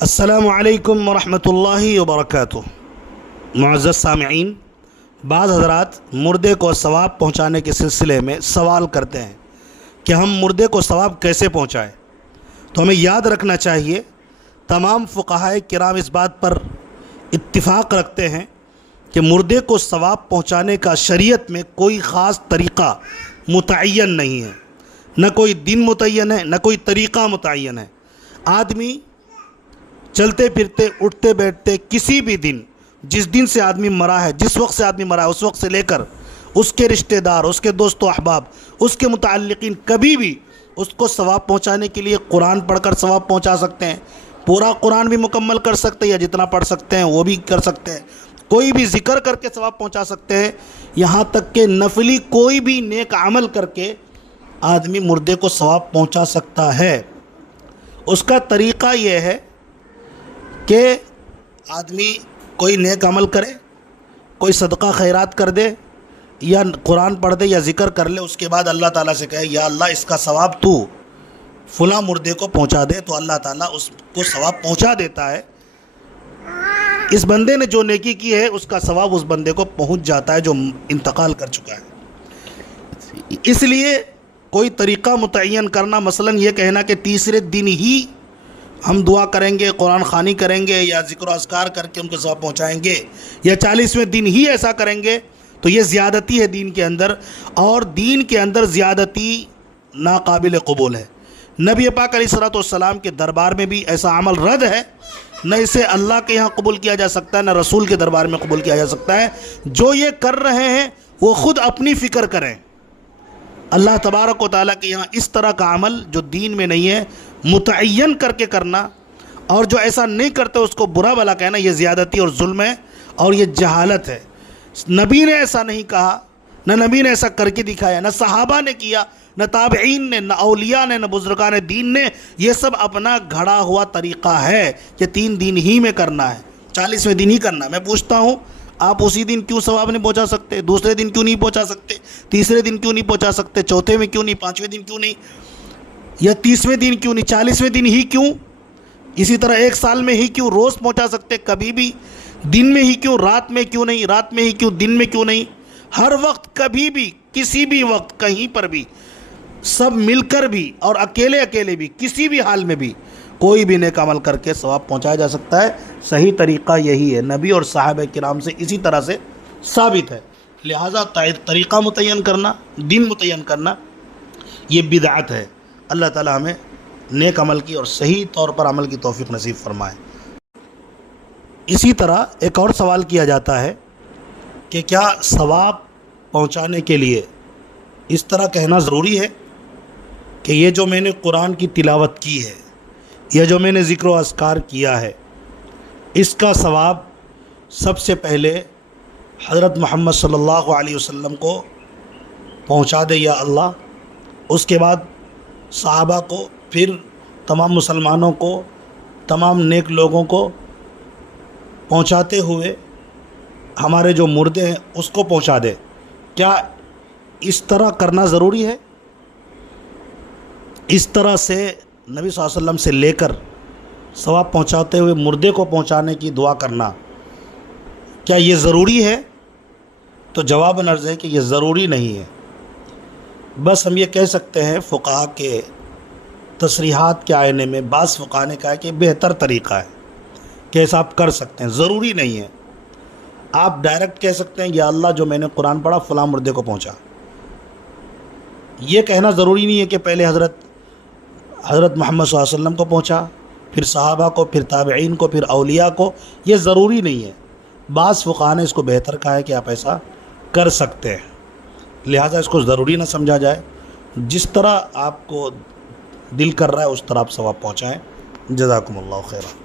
السلام علیکم ورحمۃ اللہ وبرکاتہ۔ معزز سامعین، بعض حضرات مردے کو ثواب پہنچانے کے سلسلے میں سوال کرتے ہیں کہ ہم مردے کو ثواب کیسے پہنچائیں۔ تو ہمیں یاد رکھنا چاہیے، تمام فقہائے کرام اس بات پر اتفاق رکھتے ہیں کہ مردے کو ثواب پہنچانے کا شریعت میں کوئی خاص طریقہ متعین نہیں ہے، نہ کوئی دن متعین ہے، نہ کوئی طریقہ متعین ہے۔ آدمی چلتے پھرتے اٹھتے بیٹھتے کسی بھی دن، جس دن سے آدمی مرا ہے، جس وقت سے آدمی مرا ہے، اس وقت سے لے کر اس کے رشتہ دار، اس کے دوست و احباب، اس کے متعلقین کبھی بھی اس کو ثواب پہنچانے کے لیے قرآن پڑھ کر ثواب پہنچا سکتے ہیں۔ پورا قرآن بھی مکمل کر سکتے ہیں، یا جتنا پڑھ سکتے ہیں وہ بھی کر سکتے ہیں۔ کوئی بھی ذکر کر کے ثواب پہنچا سکتے ہیں، یہاں تک کہ نفلی کوئی بھی نیک عمل کر کے آدمی مردے کو ثواب پہنچا سکتا ہے۔ اس کا طریقہ یہ ہے کہ آدمی کوئی نیک عمل کرے، کوئی صدقہ خیرات کر دے، یا قرآن پڑھ دے، یا ذکر کر لے، اس کے بعد اللہ تعالیٰ سے کہے یا اللہ اس کا ثواب تو فلاں مردے کو پہنچا دے، تو اللہ تعالیٰ اس کو ثواب پہنچا دیتا ہے۔ اس بندے نے جو نیکی کی ہے اس کا ثواب اس بندے کو پہنچ جاتا ہے جو انتقال کر چکا ہے۔ اس لیے کوئی طریقہ متعین کرنا، مثلا یہ کہنا کہ تیسرے دن ہی ہم دعا کریں گے، قرآن خوانی کریں گے، یا ذکر و اذکار کر کے ان کو ثواب پہنچائیں گے، یا 40ویں دن ہی ایسا کریں گے، تو یہ زیادتی ہے دین کے اندر، اور دین کے اندر زیادتی ناقابل قبول ہے۔ نبی پاک علیہ الصلوۃ والسلام کے دربار میں بھی ایسا عمل رد ہے، نہ اسے اللہ کے یہاں قبول کیا جا سکتا ہے، نہ رسول کے دربار میں قبول کیا جا سکتا ہے۔ جو یہ کر رہے ہیں وہ خود اپنی فکر کریں۔ اللہ تبارک و تعالیٰ کے یہاں اس طرح کا عمل جو دین میں نہیں ہے، متعین کر کے کرنا، اور جو ایسا نہیں کرتے اس کو برا بھلا کہنا، یہ زیادتی اور ظلم ہے، اور یہ جہالت ہے۔ نبی نے ایسا نہیں کہا، نہ نبی نے ایسا کر کے دکھایا، نہ صحابہ نے کیا، نہ تابعین نے، نہ اولیاء نے، نہ بزرگان دین نے۔ یہ سب اپنا گھڑا ہوا طریقہ ہے کہ 3 دن ہی میں کرنا ہے، 40ویں دن ہی کرنا ہے۔ میں پوچھتا ہوں، آپ اسی دن کیوں ثواب نہیں پہنچا سکتے؟ دوسرے دن کیوں نہیں پہنچا سکتے؟ تیسرے دن کیوں نہیں پہنچا سکتے؟ چوتھے میں کیوں نہیں؟ 5ویں دن کیوں نہیں؟ یا 30ویں دن کیوں نہیں؟ 40ویں دن ہی کیوں؟ اسی طرح 1 سال میں ہی کیوں روز پہنچا سکتے؟ کبھی بھی دن میں ہی کیوں؟ رات میں کیوں نہیں؟ رات میں ہی کیوں؟ دن میں کیوں نہیں؟ ہر وقت، کبھی بھی، کسی بھی وقت، کہیں پر بھی، سب مل کر بھی اور اکیلے بھی، کسی بھی حال میں بھی کوئی بھی نیک عمل کر کے ثواب پہنچایا جا سکتا ہے۔ صحیح طریقہ یہی ہے، نبی اور صحابہ کرام سے اسی طرح سے ثابت ہے۔ لہٰذا طریقہ متعین کرنا، دن متعین کرنا، یہ بدعت ہے۔ اللہ تعالی ہمیں نیک عمل کی اور صحیح طور پر عمل کی توفیق نصیب فرمائے۔ اسی طرح ایک اور سوال کیا جاتا ہے کہ کیا ثواب پہنچانے کے لیے اس طرح کہنا ضروری ہے کہ یہ جو میں نے قرآن کی تلاوت کی ہے، یا جو میں نے ذکر و اذکار کیا ہے، اس کا ثواب سب سے پہلے حضرت محمد صلی اللہ علیہ وسلم کو پہنچا دے یا اللہ، اس کے بعد صحابہ کو، پھر تمام مسلمانوں کو، تمام نیک لوگوں کو پہنچاتے ہوئے ہمارے جو مردے ہیں اس کو پہنچا دے؟ کیا اس طرح کرنا ضروری ہے؟ اس طرح سے نبی صلی اللہ علیہ وسلم سے لے کر ثواب پہنچاتے ہوئے مردے کو پہنچانے کی دعا کرنا، کیا یہ ضروری ہے؟ تو جواب عرض ہے کہ یہ ضروری نہیں ہے۔ بس ہم یہ کہہ سکتے ہیں، فقہا کے تصریحات کے آئینے میں بعض فقہا نے کہا کہ بہتر طریقہ ہے کہ ایسا آپ کر سکتے ہیں، ضروری نہیں ہے۔ آپ ڈائریکٹ کہہ سکتے ہیں یا اللہ جو میں نے قرآن پڑھا فلاں مردے کو پہنچا۔ یہ کہنا ضروری نہیں ہے کہ پہلے حضرت محمد صلی اللہ علیہ وسلم کو پہنچا، پھر صحابہ کو، پھر تابعین کو، پھر اولیاء کو۔ یہ ضروری نہیں ہے۔ بعض فقہا نے اس کو بہتر کہا ہے کہ آپ ایسا کر سکتے ہیں، لہٰذا اس کو ضروری نہ سمجھا جائے۔ جس طرح آپ کو دل کر رہا ہے اس طرح آپ ثواب پہنچائیں۔ جزاکم اللہ خیرا۔